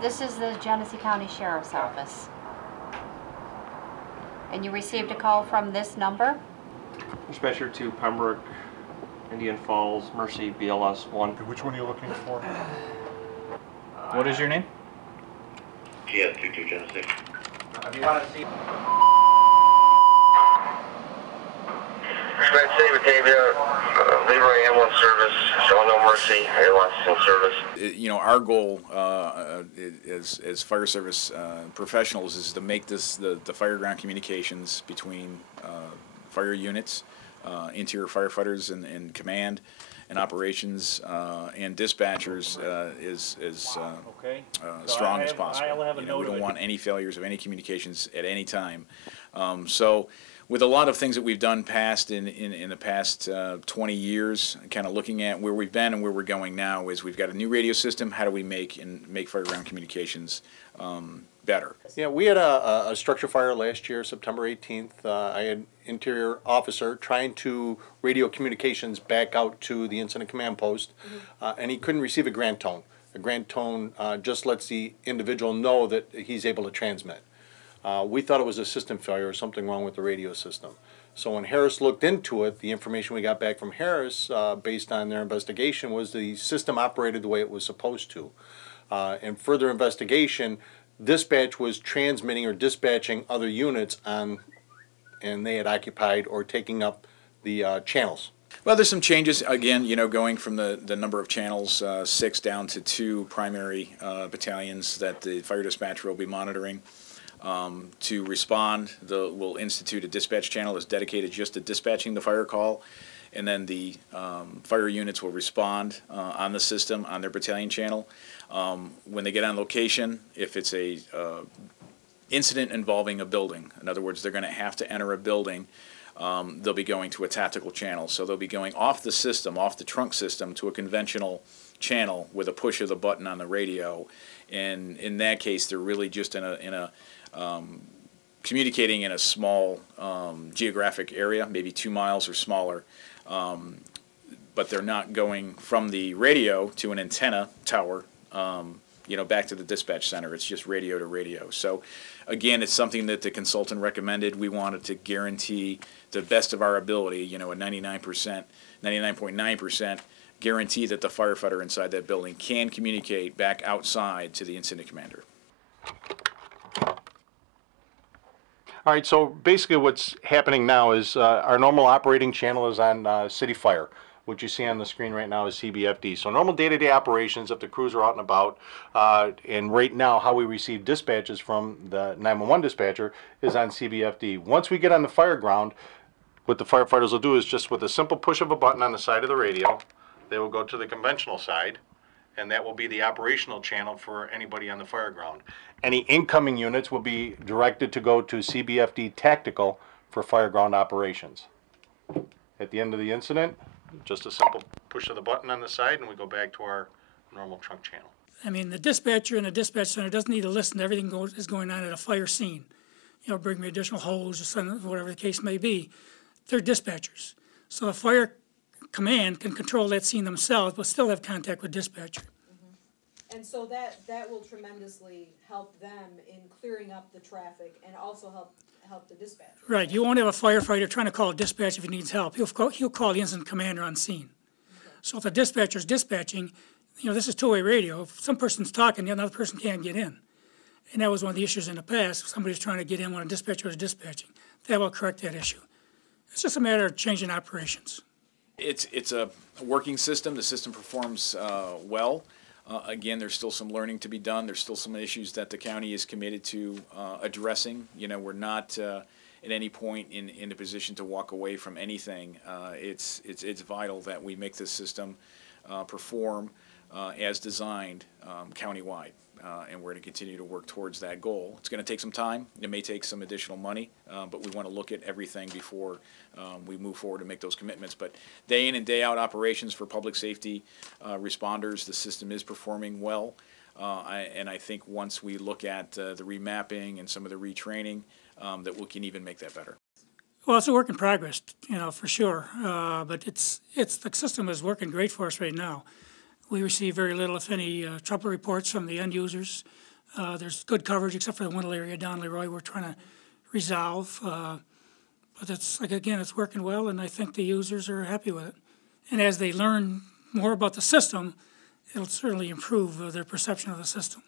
This is the Genesee County Sheriff's Office. And you received a call from this number? Dispatcher to Pembroke, Indian Falls, Mercy, BLS 1. Which one are you looking for? What is your name? GS22 Genesee. If you want to see... Expect safe behavior, Leroy ambulance service, show no mercy, ALS in service. You know, our goal as fire service professionals is to make this the fire ground communications between fire units, interior firefighters and command and operations and dispatchers is strong as possible. You know, we don't want any failures of any communications at any time. So with a lot of things that we've done in the past 20 years, kind of looking at where we've been and where we're going now, is we've got a new radio system. How do we make fire ground communications better? Yeah, we had a structure fire last year, September 18th. I had interior officer trying to radio communications back out to the incident command post, and he couldn't receive a grand tone. A grand tone just lets the individual know that he's able to transmit. We thought it was a system failure or something wrong with the radio system. So when Harris looked into it, the information we got back from Harris based on their investigation was the system operated the way it was supposed to. And further investigation, dispatch was transmitting or dispatching other units and they had occupied or taking up the channels. Well, there's some changes, again, you know, going from the number of channels, 6 down to 2 primary battalions that the fire dispatcher will be monitoring. To respond, we'll institute a dispatch channel that's dedicated just to dispatching the fire call, and then the fire units will respond on the system on their battalion channel. When they get on location, if it's a incident involving a building, in other words, they're going to have to enter a building, they'll be going to a tactical channel. So they'll be going off the system, off the trunk system, to a conventional channel with a push of the button on the radio. And in that case, they're really just communicating in a small geographic area, maybe 2 miles or smaller, but they're not going from the radio to an antenna tower, you know, back to the dispatch center. It's just radio to radio. So again, it's something that the consultant recommended. We wanted to guarantee the best of our ability, you know, a 99.9% guarantee that the firefighter inside that building can communicate back outside to the incident commander. All right, so basically what's happening now is our normal operating channel is on City Fire. What you see on the screen right now is CBFD. So normal day-to-day operations, if the crews are out and about, and right now how we receive dispatches from the 911 dispatcher is on CBFD. Once we get on the fire ground, what the firefighters will do is just with a simple push of a button on the side of the radio, they will go to the conventional side, and that will be the operational channel for anybody on the fire ground. Any incoming units will be directed to go to CBFD Tactical for fire ground operations. At the end of the incident, just a simple push of the button on the side and we go back to our normal trunk channel. I mean, the dispatcher in the dispatch center doesn't need to listen to everything is going on at a fire scene. You know, bring me additional hose or something, whatever the case may be. They're dispatchers. So a fire command can control that scene themselves but still have contact with dispatcher. And so that will tremendously help them in clearing up the traffic and also help the dispatch. Right. You won't have a firefighter trying to call dispatch if he needs help. He'll call the incident commander on scene. Okay. So if the dispatcher's dispatching, you know, this is two-way radio. If some person's talking, the other person can't get in. And that was one of the issues in the past. If somebody's trying to get in when a dispatcher is dispatching, that will correct that issue. It's just a matter of changing operations. It's a working system. The system performs well. Again, there's still some learning to be done. There's still some issues that the county is committed to addressing. You know, we're not at any point in a position to walk away from anything. It's vital that we make this system perform as designed countywide. And we're going to continue to work towards that goal. It's going to take some time. It may take some additional money, but we want to look at everything before we move forward and make those commitments. But day in and day out operations for public safety responders, the system is performing well. And I think once we look at the remapping and some of the retraining, that we can even make that better. Well, it's a work in progress, you know, for sure. But the system is working great for us right now. We receive very little, if any, trouble reports from the end users. There's good coverage except for the one area down Leroy we're trying to resolve. But it's, like, again, it's working well, and I think the users are happy with it. And as they learn more about the system, it'll certainly improve their perception of the system.